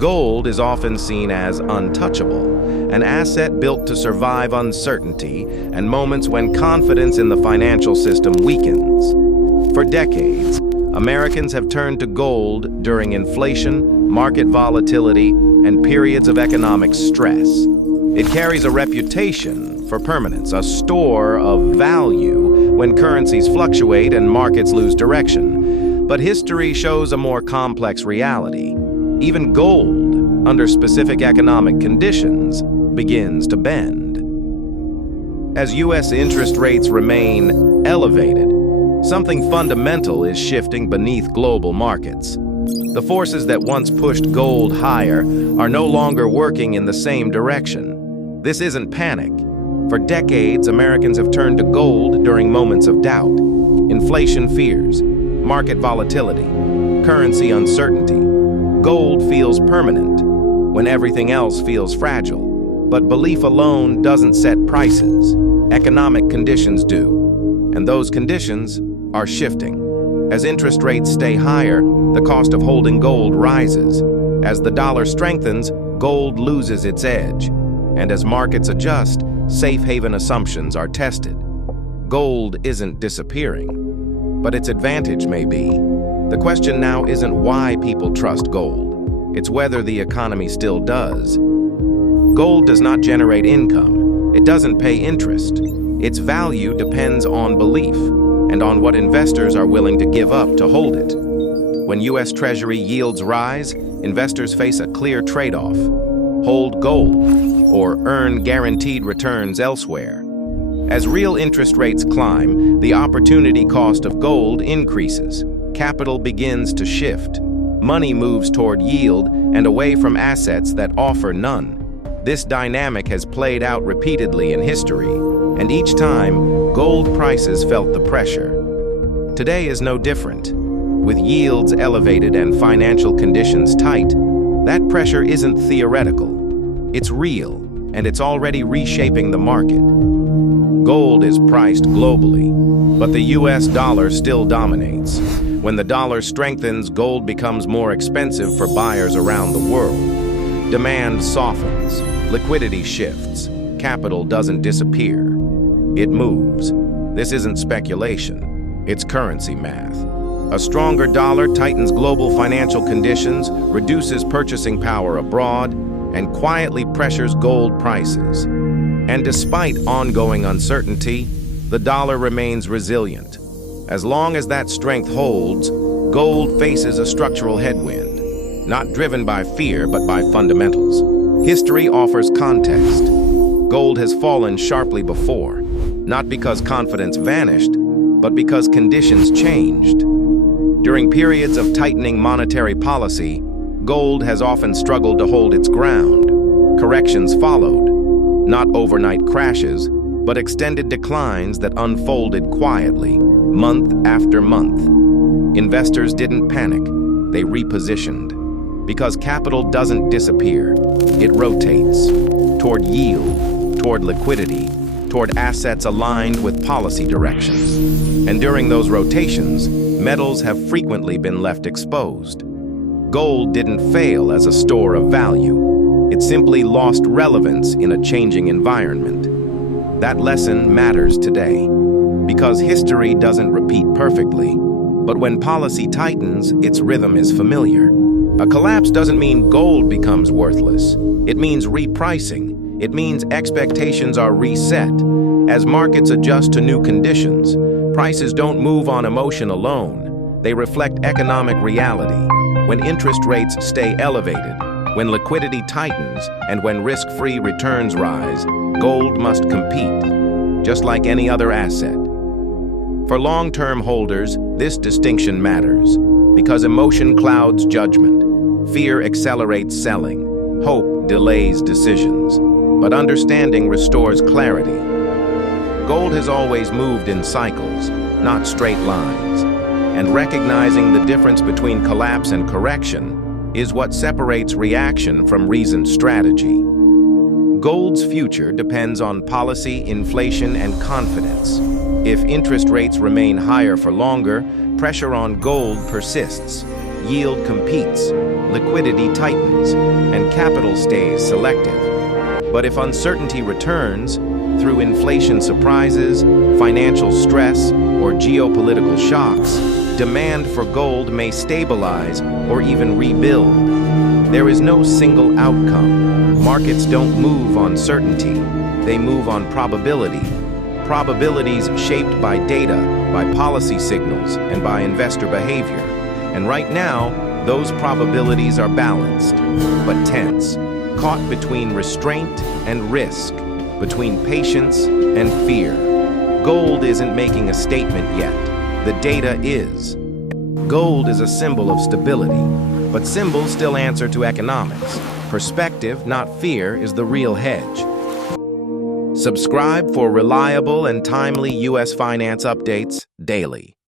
Gold is often seen as untouchable, an asset built to survive uncertainty and moments when confidence in the financial system weakens. For decades, Americans have turned to gold during inflation, market volatility, and periods of economic stress. It carries a reputation for permanence, a store of value when currencies fluctuate and markets lose direction. But history shows a more complex reality. Even gold, under specific economic conditions, begins to bend. As U.S. interest rates remain elevated, something fundamental is shifting beneath global markets. The forces that once pushed gold higher are no longer working in the same direction. This isn't panic. For decades, Americans have turned to gold during moments of doubt, inflation fears, market volatility, currency uncertainty. Gold feels permanent when everything else feels fragile. But belief alone doesn't set prices. Economic conditions do. And those conditions are shifting. As interest rates stay higher, the cost of holding gold rises. As the dollar strengthens, gold loses its edge. And as markets adjust, safe haven assumptions are tested. Gold isn't disappearing, but its advantage may be. The question now isn't why people trust gold. It's whether the economy still does. Gold does not generate income. It doesn't pay interest. Its value depends on belief and on what investors are willing to give up to hold it. When U.S. Treasury yields rise, investors face a clear trade-off: hold gold or earn guaranteed returns elsewhere. As real interest rates climb, the opportunity cost of gold increases. Capital begins to shift. Money moves toward yield and away from assets that offer none. This dynamic has played out repeatedly in history, and each time, gold prices felt the pressure. Today is no different. With yields elevated and financial conditions tight, that pressure isn't theoretical. It's real, and it's already reshaping the market. Gold is priced globally, but the U.S. dollar still dominates. When the dollar strengthens, gold becomes more expensive for buyers around the world. Demand softens, liquidity shifts, capital doesn't disappear. It moves. This isn't speculation, it's currency math. A stronger dollar tightens global financial conditions, reduces purchasing power abroad, and quietly pressures gold prices. And despite ongoing uncertainty, the dollar remains resilient. As long as that strength holds, gold faces a structural headwind, not driven by fear but by fundamentals. History offers context. Gold has fallen sharply before, not because confidence vanished, but because conditions changed. During periods of tightening monetary policy, gold has often struggled to hold its ground. Corrections followed, not overnight crashes, but extended declines that unfolded quietly, month after month. Investors didn't panic, they repositioned. Because capital doesn't disappear, it rotates toward yield, toward liquidity, toward assets aligned with policy directions. And during those rotations, metals have frequently been left exposed. Gold didn't fail as a store of value. It simply lost relevance in a changing environment. That lesson matters today, because history doesn't repeat perfectly, but when policy tightens, its rhythm is familiar. A collapse doesn't mean gold becomes worthless. It means repricing. It means expectations are reset. As markets adjust to new conditions, prices don't move on emotion alone. They reflect economic reality. When interest rates stay elevated, when liquidity tightens, and when risk-free returns rise, gold must compete, just like any other asset. For long-term holders, this distinction matters, because emotion clouds judgment. Fear accelerates selling. Hope delays decisions. But understanding restores clarity. Gold has always moved in cycles, not straight lines. And recognizing the difference between collapse and correction is what separates reaction from reasoned strategy. Gold's future depends on policy, inflation, and confidence. If interest rates remain higher for longer, pressure on gold persists. yield competes, liquidity tightens, and capital stays selective. But if uncertainty returns, through inflation surprises, financial stress, or geopolitical shocks, demand for gold may stabilize or even rebuild. There is no single outcome. Markets don't move on certainty, they move on probability. Probabilities shaped by data, by policy signals, and by investor behavior. And right now, those probabilities are balanced, but tense, caught between restraint and risk, between patience and fear. Gold isn't making a statement yet. The data is. Gold is a symbol of stability, but symbols still answer to economics. Perspective, not fear, is the real hedge. Subscribe for reliable and timely U.S. finance updates daily.